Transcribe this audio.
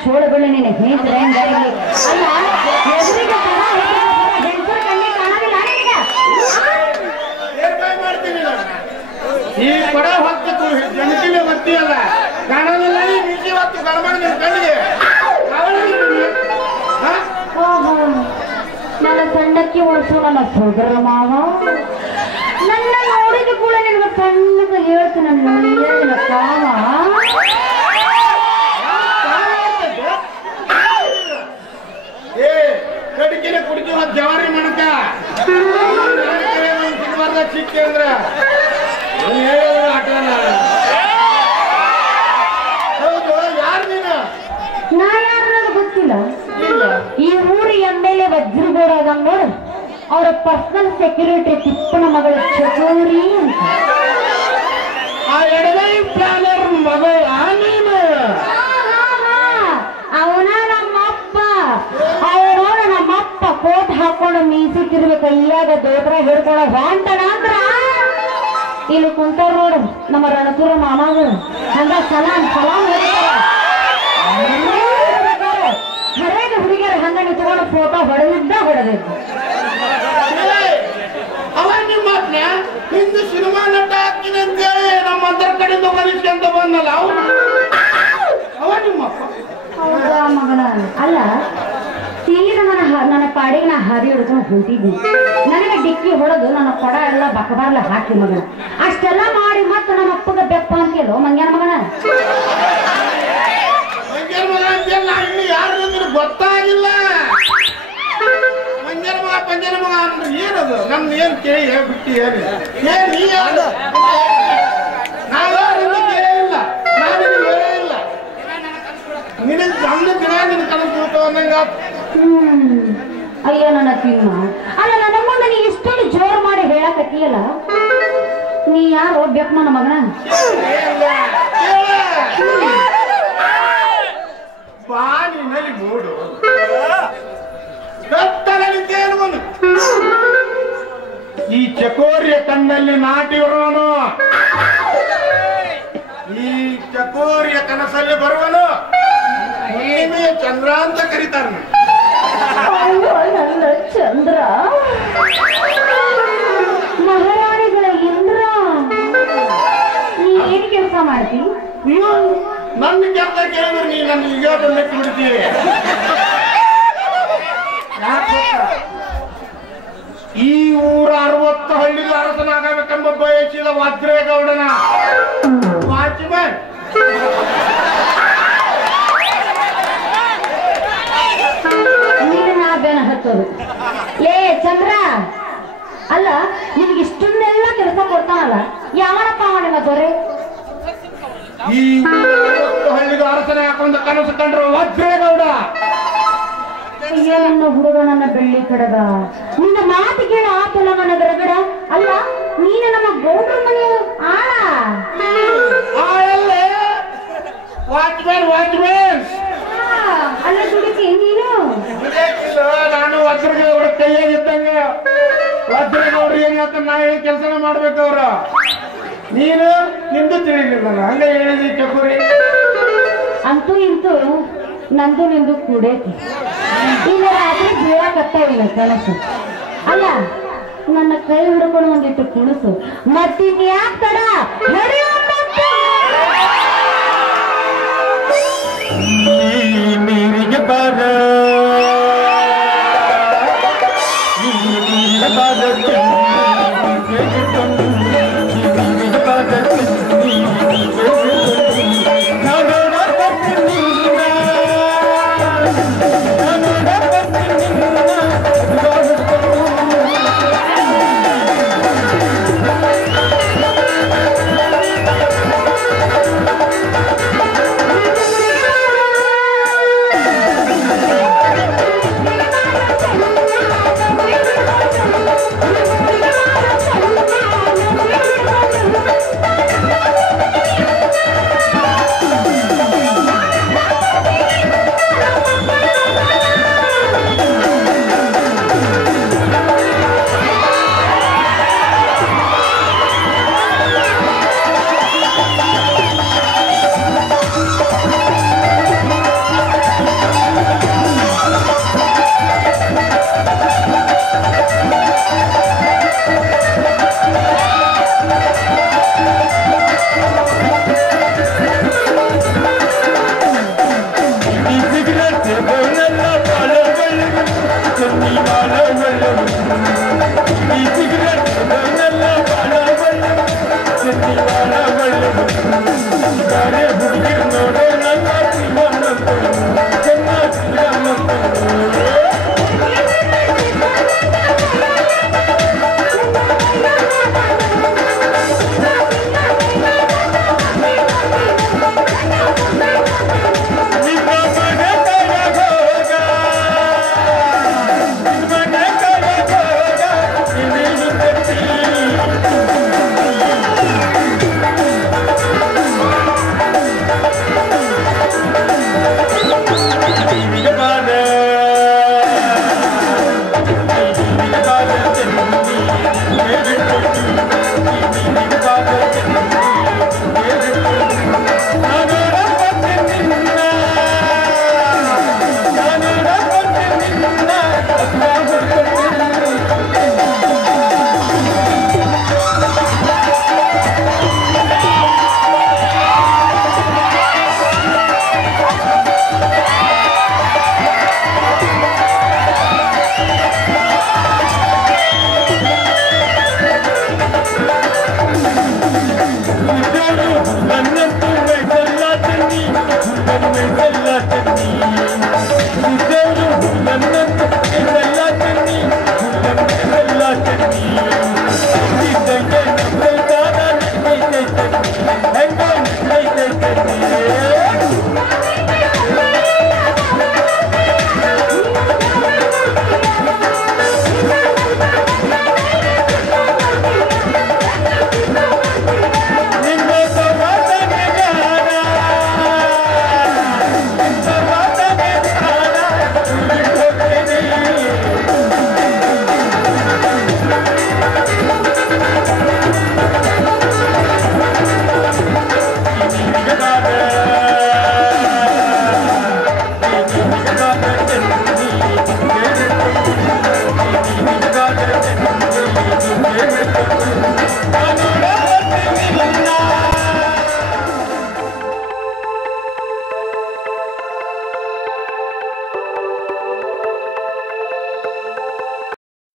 ಚೋಳಗಳು ನಿನ್ನ ಸ್ನೇಹಿತರೆ ಅಲ್ಲ ಎದುರಿಗೆ ಈ ಕೊಡ ಹೊತ್ತು ಜನತಿಲೆ ಬರ್ತೀಯಲ್ಲ ಕಾಣೋದಿಲ್ಲ ಈ ನಿಜ ಹೊತ್ತು ಗಣಮಣ ಕಣ್ಣಿಗೆ ನನ್ನ ಸಣ್ಣಕ್ಕೆ ಓಡಿಸು ನನ್ನ ಸೋದರ ಮಾವ ನನ್ನ ನೋಡಿದ ಕೂಡ ನಿನಗೆ ಸಣ್ಣಗೆ ಹೇಳ್ತು ನನ್ನ ನನ್ನ ಕಾವ ಏ ಕಡಿಕೆನೆ ಕುಡಿದು ಜವಾರಿ ಮಣಕ ಚಿಕ್ಕ ಅಂದ್ರ ಆಟನ ಹೌದು ಯಾರು ನೀನು ನಾ ಯಾರು ಗೊತ್ತಿಲ್ಲ ಈ ಊರು ಎಮ್ಮೆಲೆ ವಜ್ರಗೌಡ ಅದಂಗ ನೋಡು ಅವರ ಪರ್ಸನಲ್ ಸೆಕ್ಯೂರಿಟಿ ತಿಪ್ಪನ ಮಗಳ ಚಕೋರಿ ಅಂತ ಆ ಎಡಗೈ ಪ್ಲಾನರ್ ಮಗಳ ನೀನು ಅವನ ನಮ್ಮಪ್ಪ ಅವನೋಡ ನಮ್ಮಪ್ಪ ಕೋಟ್ ಹಾಕೊಂಡು ಮೀಸಿ ತಿರುಗಿ ಕೈಯಾಗ ದೋತ್ರ ಹಿಡ್ಕೊಳ ಹೊಂಟಣ ಅಂದ್ರ ಇಲ್ಲಿ ಕುಂತಾರ ನೋಡು ನಮ್ಮ ರಣಸೂರ ಮಾಮಾಗಳು ಹಂಗ ಸಲಾಮ್ ಹೊರಗೆ ಹುಡುಗಿಯರ ಹಂಗ ನಿಂತ್ಕೊಂಡು ಫೋಟೋ ಹೊಡೆದಿದ್ದು ಅವ ನಿಮ್ಮ ಹಿಂದೂ ಸಿನಿಮಾ ನಟ ಹಾಕ್ತೀನಿ ಅಂತೇಳಿ ನಮ್ಮ ಅಂತರ ಕಡೆಯಿಂದ ಕಲಿಸ್ಕೊಂತ ಬಂದಲ್ಲ ಅವ ನಿಮ್ಮಪ್ಪ ಹೌದಾ ಮಗನ ಅಲ್ಲ ಸೀದ ನನ್ನ ಪಾಡಿಗೆ ನಾ ಹಾದಿ ಹಿಡ್ಕೊಂಡು ಹೊಂಟಿದ್ದೀನಿ ನನಗೆ ಡಿಕ್ಕಿ ಹೊಡೆದು ನನ್ನ ಕೊಡ ಎಲ್ಲ ಬಕಬಾರ್ಲ ಹಾಕಿ ಮಗನ ಅಷ್ಟೆಲ್ಲ ಮಾಡಿ ಮತ್ತೆ ನಮ್ಮ ಅಪ್ಪಗ ಬೆಪ್ಪ ಅಂತೇಳೋ ಮಂಗ್ಯಾನ ಮಗನ ಇನ್ನು ಯಾರು ಗೊತ್ತಾಗಿಲ್ಲ ಪಂಜನ ಮಗ ಅಂದ್ರೆ ಏನದು ನಮ್ದು ಏನ್ ಕೇಳಿ ಹೇಳ್ಬಿಟ್ಟು ಹೇಳಿ ನಾವೇನಿಲ್ಲ ನಾನು ಹೇಳಿಲ್ಲ ನಿನಗೆ ನಮ್ದು ದಿನ ನಿನ್ ಕಲಿಸ್ಬಿಟ್ಟು ಅನ್ನಂಗ ಅಯ್ಯೋ ನನ್ನ ತಿನ್ನ ಅಲ್ಲ ನನ್ನ ಮುಂದೆ ನೀ ಇಷ್ಟೊಂದು ಜೋರು ಮಾಡಿ ಹೇಳಕತ್ತೀಯಲ್ಲ ನೀ ಯಾರು ಬೆಪ್ಪ ನನ್ನ ಮಗನ ಬಾನಿನಲ್ಲಿ ಮೂಡು ಈ ಚಕೋರಿಯ ಕಣ್ಣಲ್ಲಿ ನಾಟಿರುವನು ಈ ಚಕೋರಿಯ ಕನಸಲ್ಲಿ ಬರುವನು ಹುಣ್ಣಿಮೆಯ ಚಂದ್ರ ಅಂತ ಕರೀತಾರ ನನ್ನ ಚಂದ್ರ ಮಹಾರಾಣಿಗಳ ಇಂದ್ರ ನೀ ಏನ್ ಕೆಲಸ ಮಾಡ್ತಿ ನನ್ನ ಕೆಲಸ ಕೇಳಿದ್ರೆ ನೀ ನನ್ನ ಈಗ ಬಂದಕ್ಕೆ ಬಿಡ್ತೀವಿ ಈ ಊರ 60 ಹಳ್ಳಿಗೆ ಅರಸನಾಗಬೇಕೆಂಬ ಬಯಸಿದ ವಜ್ರೇಗೌಡನ ವಾಚ್ಮನ್ ನೀನ ಬೆನ ಹತ್ತೋದು ಲೇ ಚಂದ್ರ ಅಲ್ಲ ನಿನ್ಗೆ ಇಷ್ಟೊಂದೆಲ್ಲ ಕೆಲಸ ಕೊಡ್ತಾನಲ್ಲ ಯಾವನಪ್ಪ ನಿಮ್ಮ ದೊರೆ ಈ 60 ಹಳ್ಳಿಗೆ ಅರಸನೇ ಹಾಕೊಂಡ ಕನಸು ಕಂಡ್ರು ವಜ್ರೇಗೌಡ ಅಯ್ಯ ನನ್ನ ಹುಡುಗ ನನ್ನ ಬೆಳ್ಳಿ ಕಡಗ ನಿನ್ನ ಮಾತು ಕೇಳ ಆತಲ್ಲ ನನ್ನ ಗರಗಡ ಅಲ್ಲ ನೀನ ನಮ್ಮ ಗೌಡ್ರ ಮನೆ ಆಳಲ್ಲೇ ವಾಚ್ಮನ್ ಅಲ್ಲ ದುಡುಕಿ ನೀನು ನಾನು ವಜ್ರಗೌಡ ಕೈಯಾಗಿದ್ದಂಗ ವಜ್ರಗೌಡ್ರು ಏನ್ ಹೇಳ್ತಾನೆ ನಾ ಹೇಳಿ ಕೆಲಸನ ಮಾಡ್ಬೇಕವ್ರ ನೀನು ನಿಂದು ತಿಳಿಲಿಲ್ಲ ಹಂಗ ಹೇಳಿದಿ ಚಕೋರಿ ಅಂತೂ ಇಂತೂ ನಂದು ನಿಂದು ಕೂಡೈತಿ ಈಗ ರಾತ್ರಿ ಬೀಳಕತ್ತ ಇಲ್ಲ ಕನಸು ಅಲ್ಲ ನನ್ನ ಕೈ ಹಿಡ್ಕೊಂಡು ಒಂದಿಟ್ಟು ಕುಣಸು ಮತ್ತಿನ್ಯಾಕ್ ತಡ ನೀರಿಗೆ ಬಾರ Thank you.